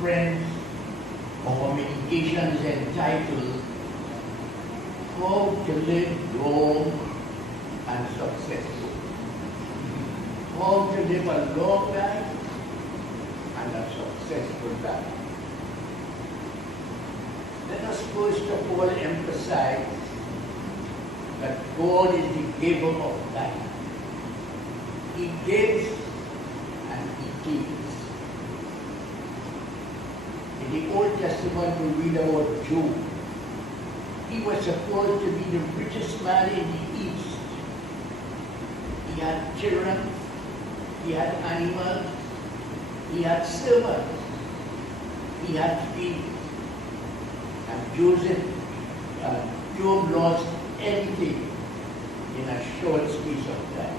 Friends or communications entitled How to Live Long and Successful. How to live a long life and a successful life. Let us first of all emphasize that God is the giver of life. He gives and He keeps. In the Old Testament, we read about Job. He was supposed to be the richest man in the East. He had children, he had animals, he had servants, he had fields. And Job lost everything in a short space of time.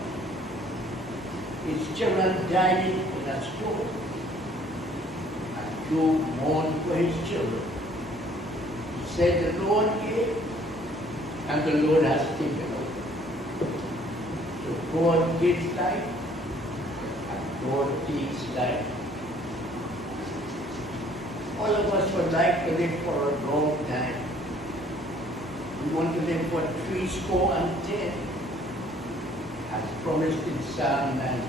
His children died in a storm. Job mourned for his children. He said, the Lord gave, and the Lord has taken away. So God gives life, and God takes life. All of us would like to live for a long time. We want to live for 70 as promised in Psalm 9.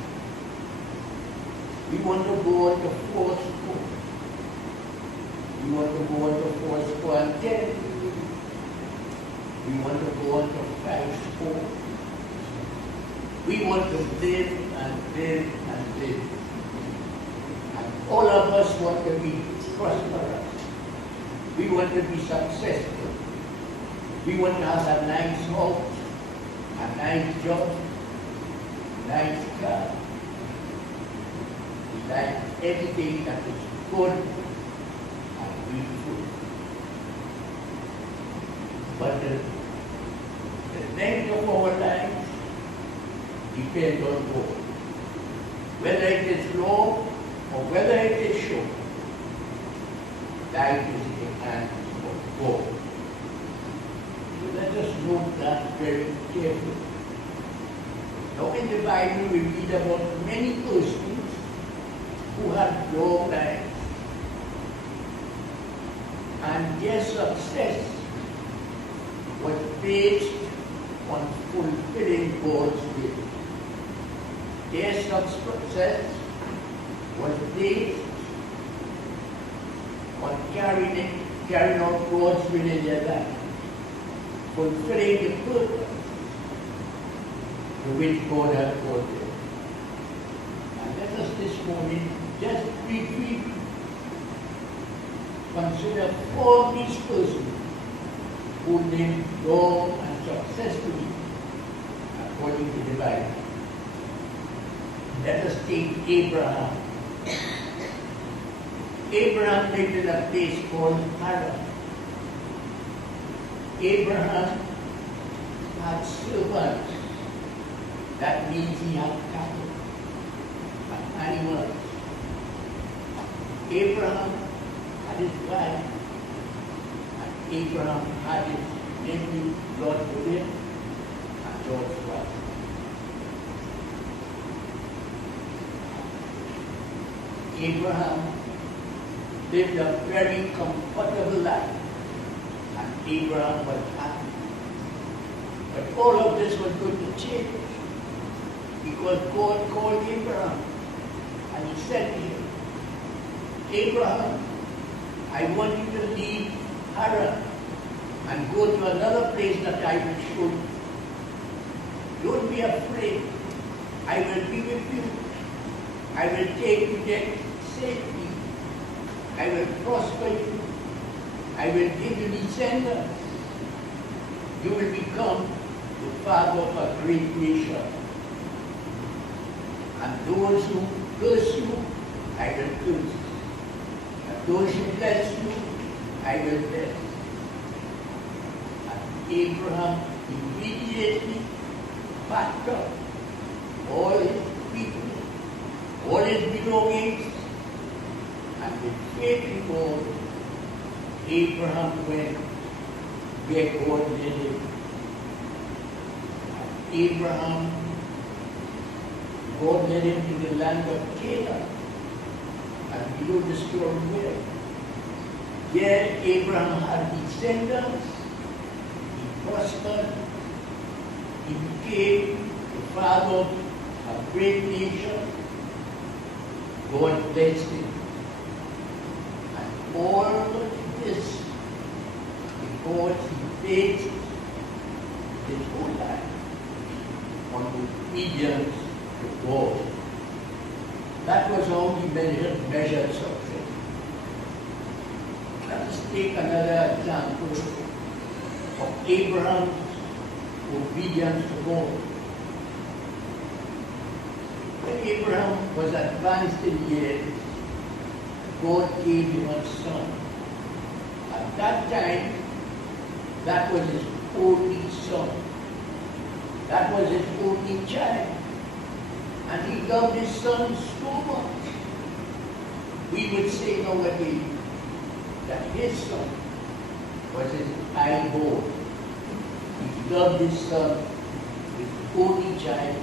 We want to go on to 40. We want to go on to 40. We want to go on to 50. We want to live and live and live. And all of us want to be prosperous. We want to be successful. We want to have a nice house, a nice job, a nice car. We like everything that is good and beautiful. But the length of our lives depends on God. Whether it is long or whether it is short, life is in the hands of God. So let us note that very carefully. Now in the Bible we read about many persons who had long lives, and their success was based on fulfilling God's will. Their success was based on carrying out God's will in their life, fulfilling the purpose to which God had called them. And let us this morning just briefly consider all these persons who lived long and successfully according to the Bible. Let us take Abraham. Abraham lived in a place called Haran. Abraham had servants. That means he had cattle and animals. Abraham had his wife, and Abraham had his nephew Lot with him, and Lot's wife. Abraham lived a very comfortable life, and Abraham was happy. But all of this was going to change, because God called Abraham, and he said to him, Abraham, I want you to leave Haran and go to another place that I will show you. Don't be afraid. I will be with you. I will take you there safely. I will prosper you. I will give you descendants. You will become the father of a great nation. And those who curse you, I will curse. And those who bless you, I will bless. And Abraham immediately packed up all his people, all his belongings, and with faith in God, Abraham went where God led him. And Abraham, God led him to the land of Canaan. And we know the story well. There Abraham had descendants, he prospered, he became the father of a great nation. God blessed him. And all of this because he based his whole life on obedience to God. That was how he measured success. Let us take another example of Abraham's obedience to God. When Abraham was advanced in years, God gave him a son. At that time, that was his only son. That was his only child. And he loved his son so much. We would say nowadays that his son was his eyeball. He loved his son, his only child,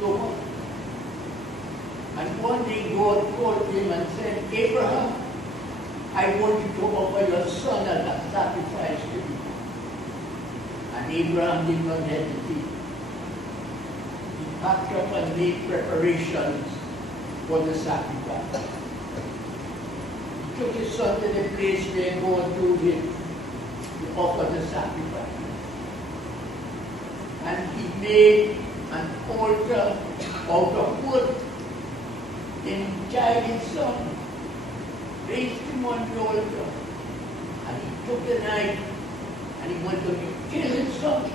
so much. And one day God called him and said, Abraham, I want you to offer your son as a sacrifice to me. Abraham did not hesitate. He packed up and made preparations for the sacrifice. He took his son to the place where God told him to offer the sacrifice. And he made an altar out of wood. Then he tied his son, placed him on the altar, and he took the knife and he went to kill his son.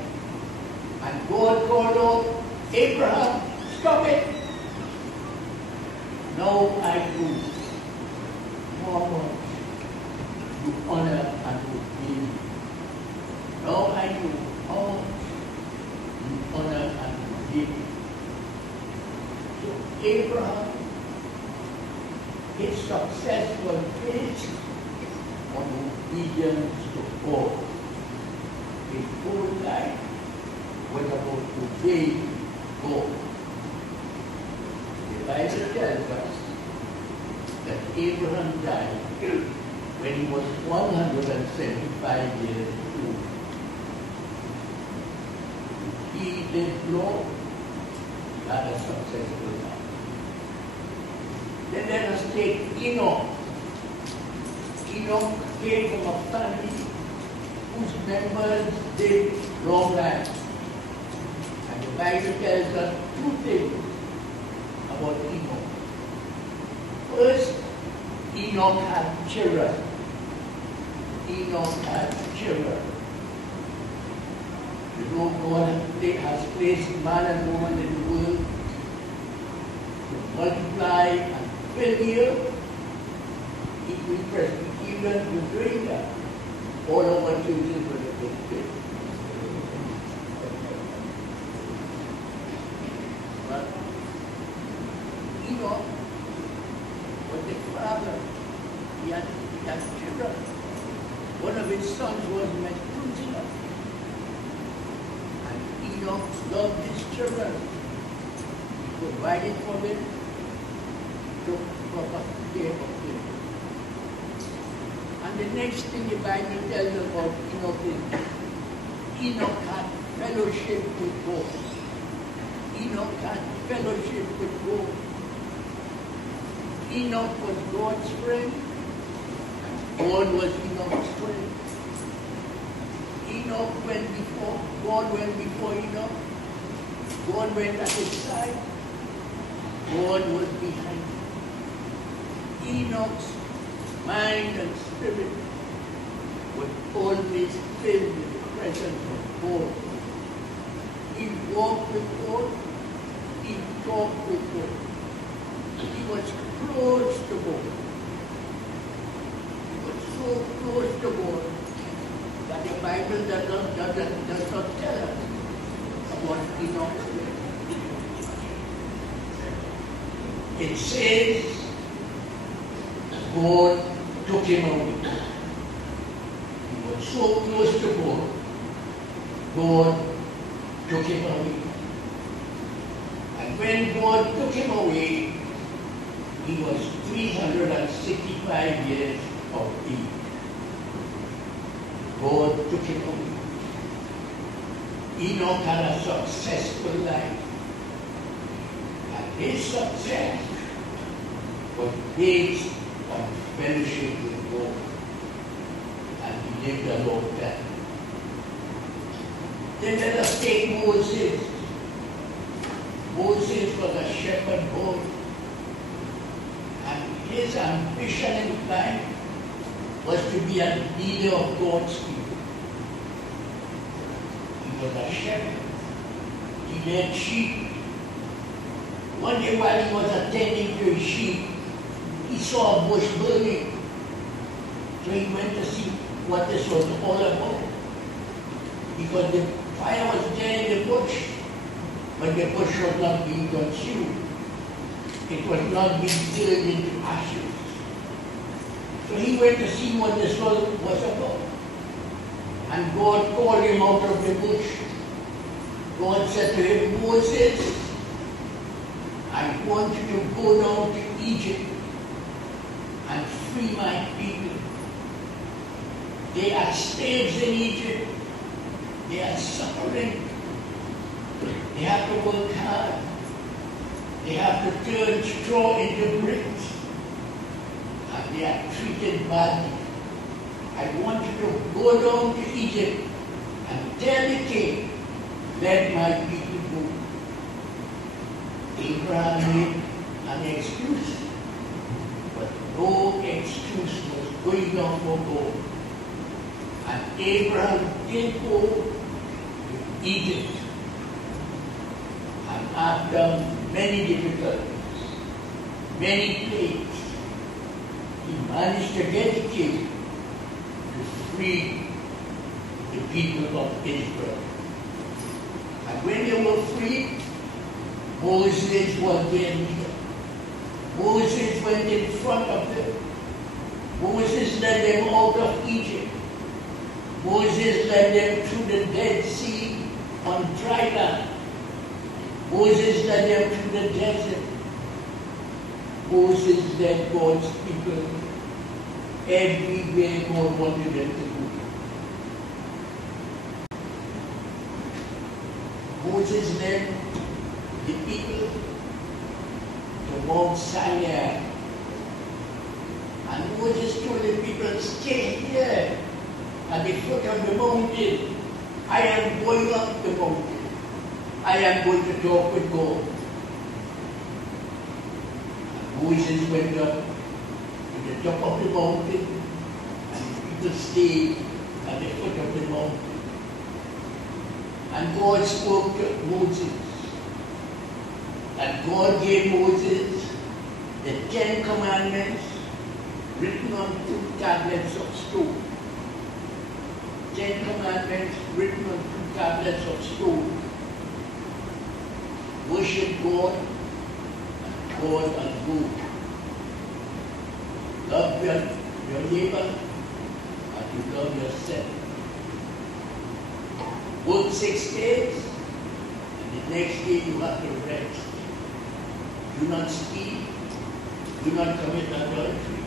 And God called out, Abraham, stop it. Now I do how much you honor and obey me. Now I know how much you honor and obey me. So Abraham, his success was based on obedience to God. His whole life was about obeying God. The Bible tells us that Abraham died when he was 175 years old. He lived long, had a successful life. Then let us take Enoch. Enoch came from a family whose members lived long lives. And the Bible tells us two things about Enoch. First, Enoch had children. Enoch had children. You know, God has placed man and woman in the world to multiply and fill the earth. If we Presbyterians were doing that, all our children would have been filled. But Enoch was the father. He had children. One of his sons was Methuselah. And Enoch loved his children. He provided for them, took proper care of them. And the next thing the Bible tells us about Enoch is Enoch had fellowship with God. Enoch had fellowship with God. Enoch was God's friend, and God was Enoch's friend. Enoch went before, God went before Enoch. God went at his side. God was behind him. Enoch's mind and spirit was always filled with the presence of God. He walked with God. He talked with God. He was close to God. He was so close to God that the Bible does not tell us about Enoch. It says God took him away. He was so close to God, God took him away. And when God took him away, he was 365 years of age. God took him away. Enoch had a successful life. And his success was based on fellowship with God. And he lived a long time. Then let us take Moses. Moses was a shepherd boy. And his ambition in life was to be a leader of God's people. He was a shepherd. He led sheep. One day while he was attending to his sheep, he saw a bush burning. So he went to see what this was all about. Because the fire was there in the bush, but the bush was not being consumed. It was not being turned into ashes. So he went to see what this was about. And God called him out of the bush. God said to him, Moses, I want you to go down to Egypt and free my people. They are slaves in Egypt. They are suffering. They have to work hard. They have to turn straw into bricks. And they are treated badly. I want you to go down to Egypt and tell the king, let my people go. Abraham made an excuse, but no excuse was going on for God. And Abraham did go to Egypt. And after many difficulties, many plagues, he managed to get the king to free the people of Israel. And when they were freed, Moses was their leader. Moses went in front of them. Moses led them out of Egypt. Moses led them through the Dead Sea on dry land. Moses led them through the desert. Moses led God's people everywhere God wanted them to go. Moses led the people to Mount Sinai. And Moses told the people, stay here at the foot of the mountain. I am going up the mountain. I am going to talk with God. And Moses went up to the top of the mountain, and the people stayed at the foot of the mountain. And God spoke to Moses. And God gave Moses the 10 Commandments written on 2 tablets of stone. 10 Commandments written on 2 tablets of stone. Worship God and God alone. Love your neighbor and you love yourself. Work 6 days and the next day you have to rest. Do not steal. Do not commit adultery.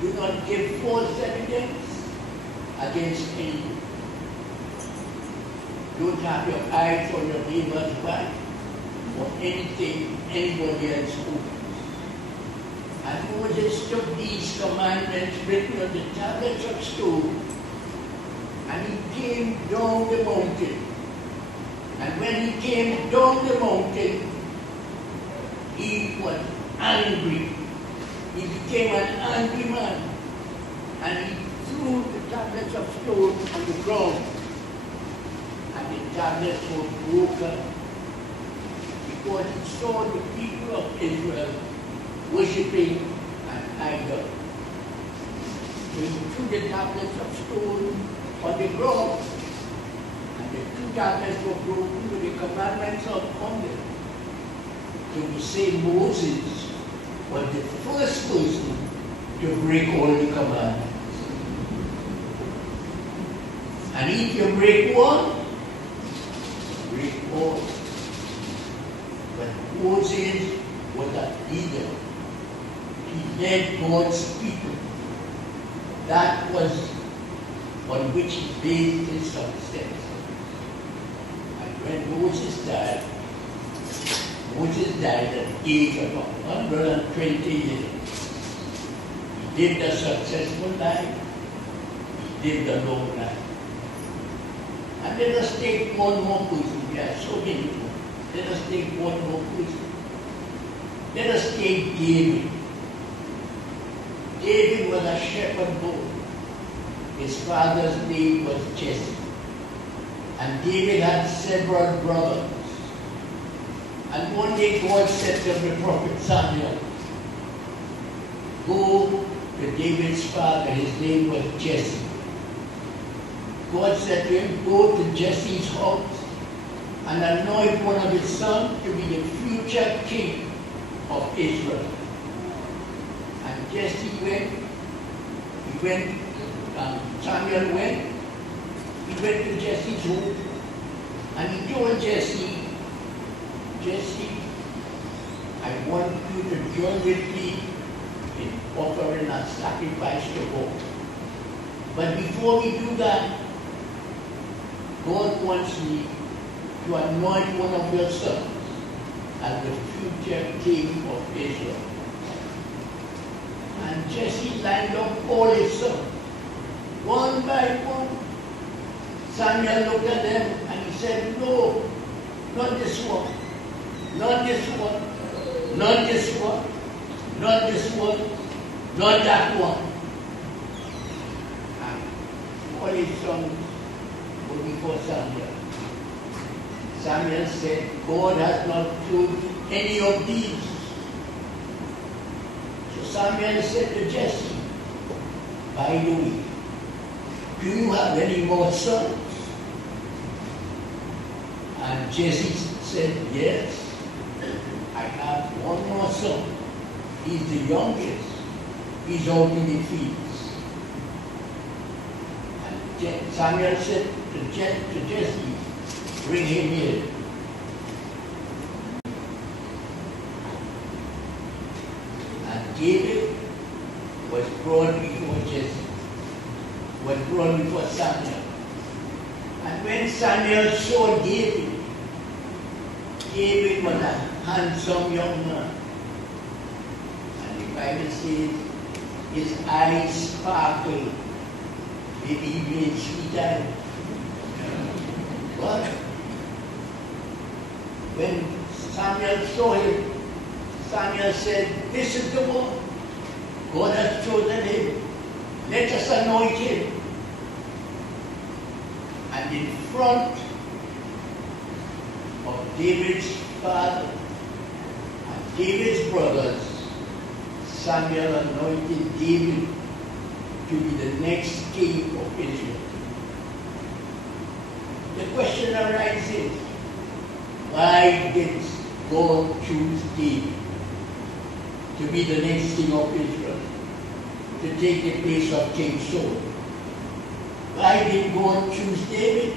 Do not give false evidence against anyone. Don't have your eyes on your neighbor's wife or anything anybody else owns. And Moses took these commandments written on the tablets of stone and he came down the mountain. And when he came down the mountain, he was angry. He became an angry man. And he threw the tablets of stone on the ground. And the tablets were broken because he saw the people of Israel worshipping an idol. So he threw the tablets of stone on the ground. And the 2 tablets were broken with the commandments on them. So we say Moses was the first person to break all the commandments. And if you break one, break all. But Moses was a leader. He led God's people. That was on which he based his success. And when Moses died at the age of 120 years. He lived a successful life. He lived a long life. And let us take one more person. We have so many more. Let us take one more person. Let us take David. David was a shepherd boy. His father's name was Jesse. And David had several brothers. And one day God said to the prophet Samuel, go to David's father, his name was Jesse. God said to him, go to Jesse's house and anoint one of his sons to be the future king of Israel. And Jesse went, Samuel went, he went to Jesse's home and he told Jesse, I want you to join with me in offering a sacrifice to God. But before we do that, God wants me to anoint one of your sons as the future king of Israel. And Jesse lined up all his sons, one by one. Samuel looked at them and he said, no, not this one, not this one, not this one, not this one, not that one. And all his sons were before Samuel. Samuel said, God has not chosen any of these. So Samuel said to Jesse, by the way, do you have any more sons? And Jesse said, yes, I have one more son. He's the youngest. He's out in the fields. And Samuel said to Jesse, bring him here. And David was brought before Jesse, was brought before Samuel. And when Samuel saw David, David was a handsome young man. And the Bible says his eyes sparkled with evening sweet eyes. But when Samuel saw him, Samuel said, this is the one. God has chosen him. Let us anoint him. And in front of David's father and David's brothers, Samuel anointed David to be the next king of Israel. The question arises, why did God choose David to be the next king of Israel, to take the place of King Saul? Why did God choose David?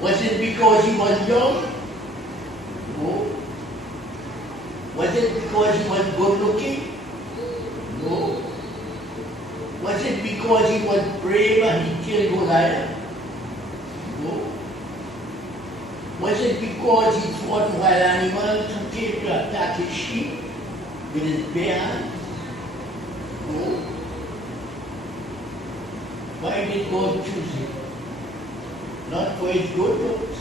Was it because he was young? No. Was it because he was good looking? No. Was it because he was brave and he killed Goliath? No. Was it because he fought wild animals who came to attack his sheep with his bare hands? No. Why did God choose him? Not for his good looks.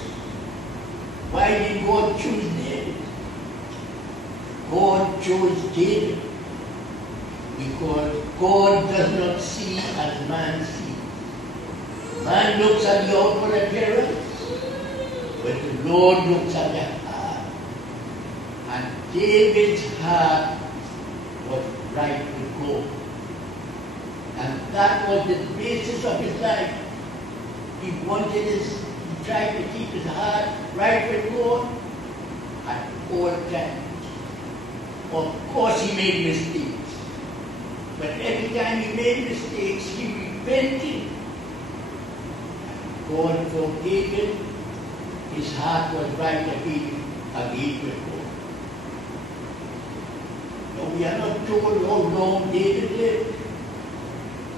Why did God choose David? God chose David because God does not see as man sees. Man looks at the outward appearance, but the Lord looks at the heart. And David's heart was right with God. And that was the basis of his life. He tried to keep his heart right with God at all times. Of course he made mistakes. But every time he made mistakes, he repented. God forgave him. His heart was right again with God. Now we are not told how long David lived.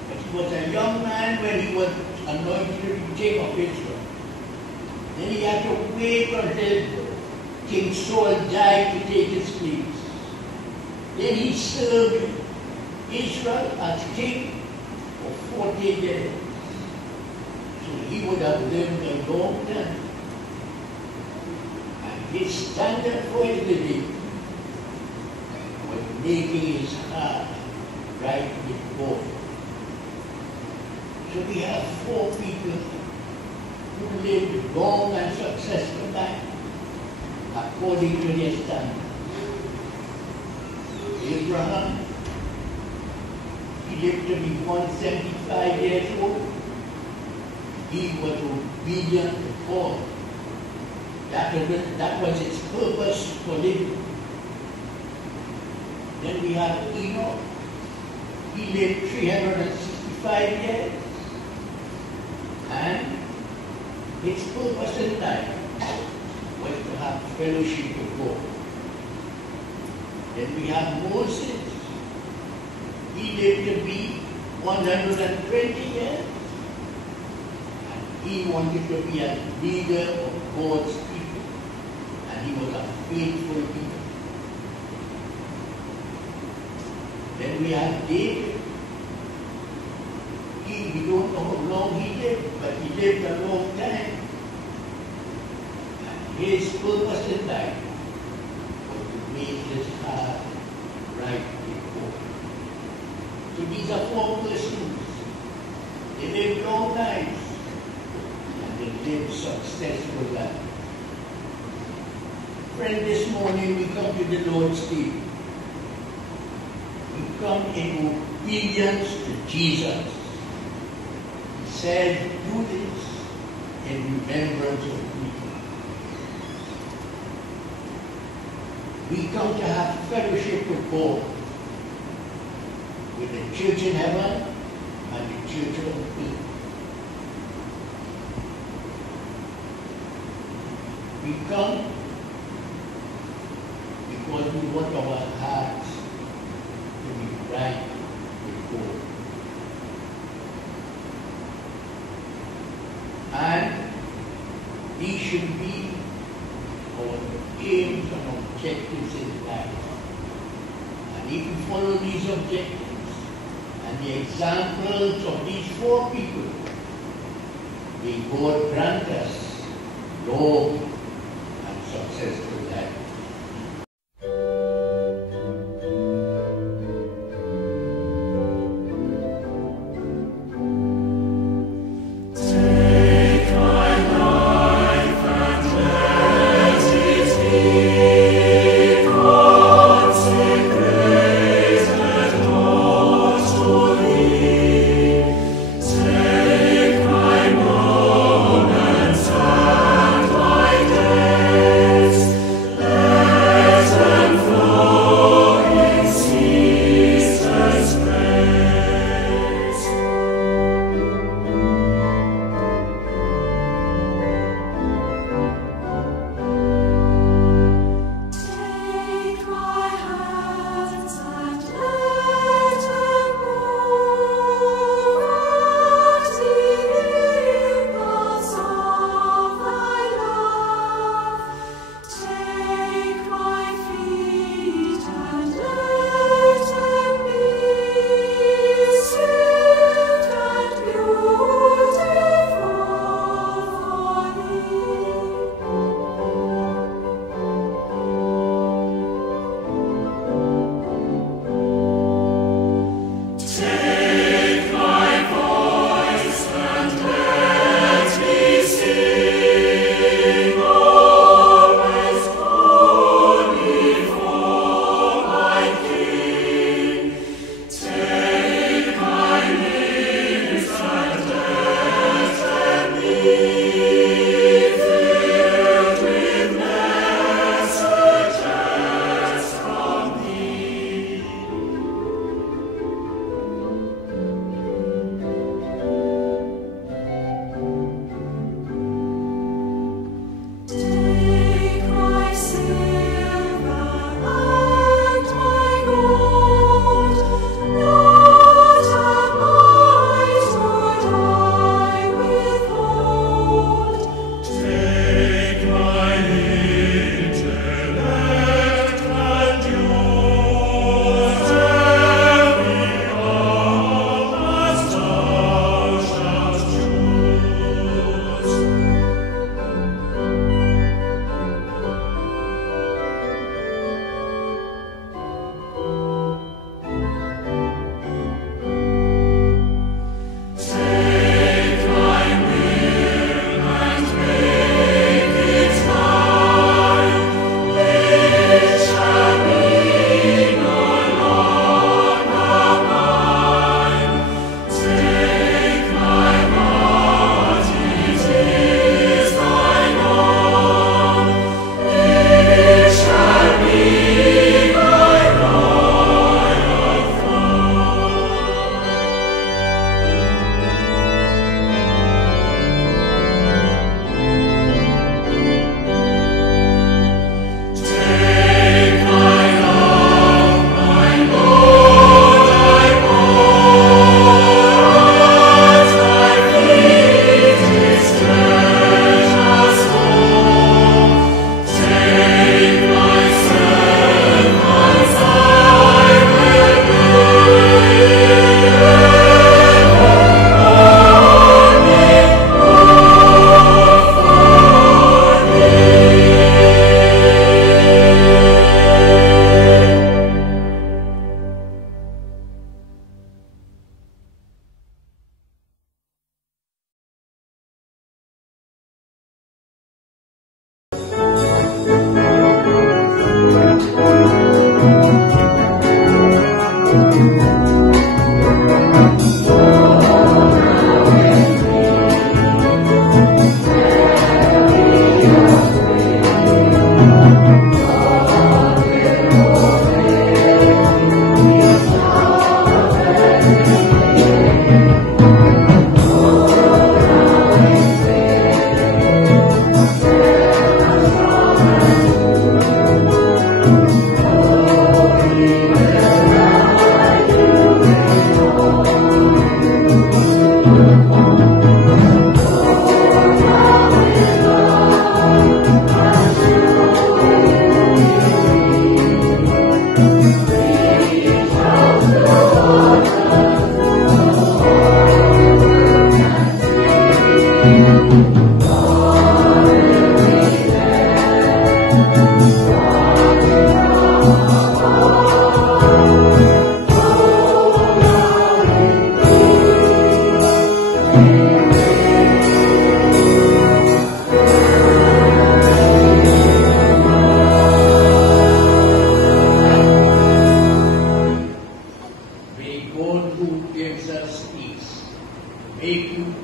But he was a young man when he was anointed to be king of Israel. Then he had to wait until King Saul died to take his place. Then he served Israel as king for 40 years. So he would have lived a long time. And his standard for his living was making his heart right with God. So we have 4 people who lived long and successful life according to their standard. Abraham, he lived to be 175 years old. He was obedient to God. That was his purpose for living. Then we have Enoch. He lived 365 years. And his purpose in life was to have fellowship with God. Then we have Moses. He lived to be 120 years. And He wanted to be a leader of God's people, and he was a faithful leader. Then we have David. We don't know how long he lived, but he lived a long time. And his purpose in life was to make his heart right before him. So these are four persons. They lived long lives, and they lived successful lives. Friend, this morning we come to the Lord's table. We come in obedience to Jesus. He said, do this in remembrance of me. We come to have fellowship with God, with the church in heaven and the church on earth. We come because we want our hearts to be right with God. And these should be our aims and objectives in life. And if we follow these objectives and the examples of these four people, may God grant us long and successful life.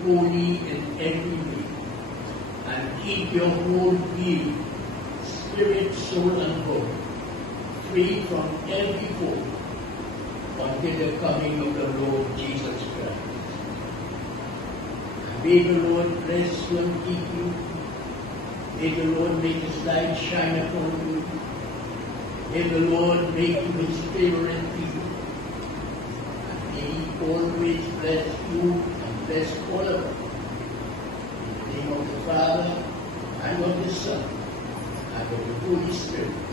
holy in every way, and keep your whole being, spirit, soul, and body, free from every fault, until the coming of the Lord Jesus Christ. May the Lord bless you and keep you. May the Lord make his light shine upon you. May the Lord make you his favorite people. And may he always bless you and bless all of us. In the name of the Father, and of the Son, and of the Holy Spirit.